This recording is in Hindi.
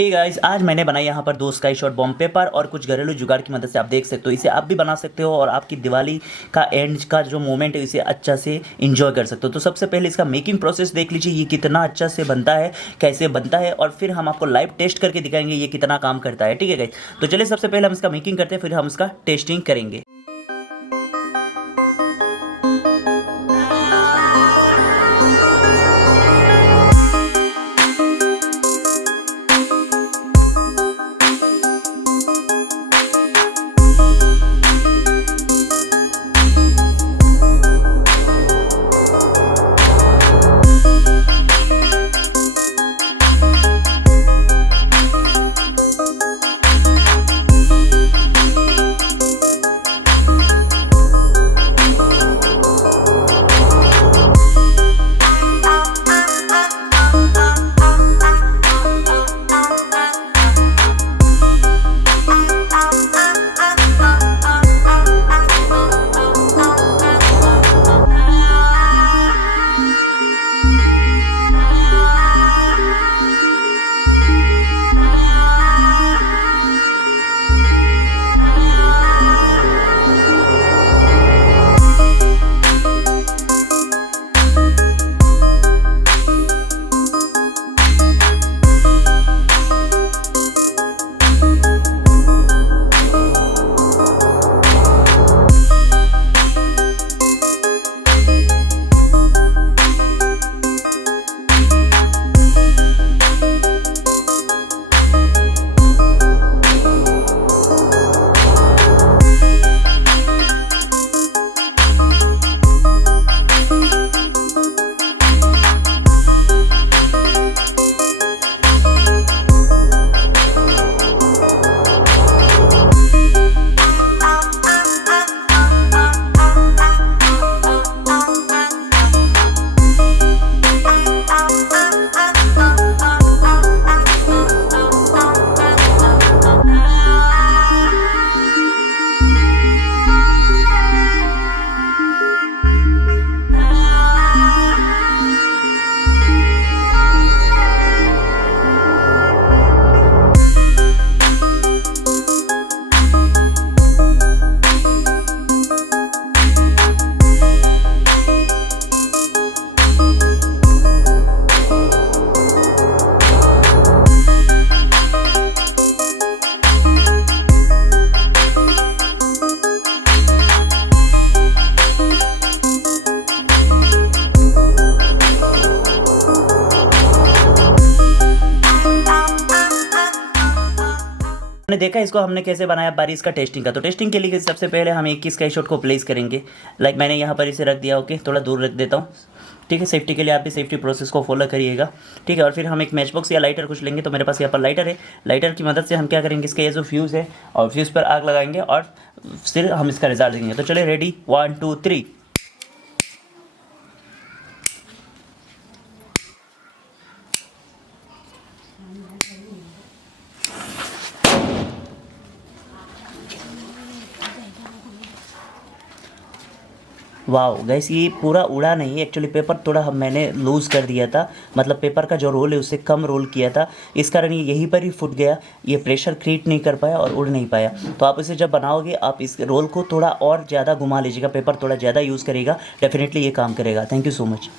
हे गाइस, आज मैंने बनाया यहाँ पर 2 स्काई शॉट बॉम्ब पेपर और कुछ घरेलू जुगाड़ की मदद से आप देख सकते हो। इसे आप भी बना सकते हो और आपकी दिवाली का एंड का जो मोमेंट है इसे अच्छा से एंजॉय कर सकते हो। तो सबसे पहले इसका मेकिंग प्रोसेस देख लीजिए, ये कितना अच्छा से बनता है, कैसे बनता है, और फिर हम आपको लाइव टेस्ट करके दिखाएंगे ये कितना काम करता है। ठीक है गाइस, तो चलिए सबसे पहले हम इसका मेकिंग करते हैं, फिर हम इसका टेस्टिंग करेंगे। हमने देखा इसको हमने कैसे बनाया बारी इसका टेस्टिंग का। तो टेस्टिंग के लिए सबसे पहले हम 21 स्काई शॉट को प्लेस करेंगे। लाइक मैंने यहाँ पर इसे रख दिया। ओके, थोड़ा दूर रख देता हूँ। ठीक है, सेफ्टी के लिए आप भी सेफ्टी प्रोसेस को फॉलो करिएगा। ठीक है, और फिर हम एक मैच बॉक्स या लाइटर कुछ लेंगे। तो मेरे पास यहाँ पर लाइटर है। लाइटर की मदद से हम क्या करेंगे, इसका ये जो फ्यूज़ है और फ्यूज़ पर आग लगाएंगे और फिर हम इसका रिजल्ट देंगे। तो चलिए, रेडी, 1 2 3। वाओ गैस, ये पूरा उड़ा नहीं, एक्चुअली पेपर थोड़ा मैंने लूज़ कर दिया था, मतलब पेपर का जो रोल है उससे कम रोल किया था, इस कारण ये यहीं पर ही फूट गया। ये प्रेशर क्रिएट नहीं कर पाया और उड़ नहीं पाया। तो आप इसे जब बनाओगे आप इस रोल को थोड़ा और ज़्यादा घुमा लीजिएगा, पेपर थोड़ा ज़्यादा यूज़ करेगा, डेफिनेटली ये काम करेगा। Thank you so much.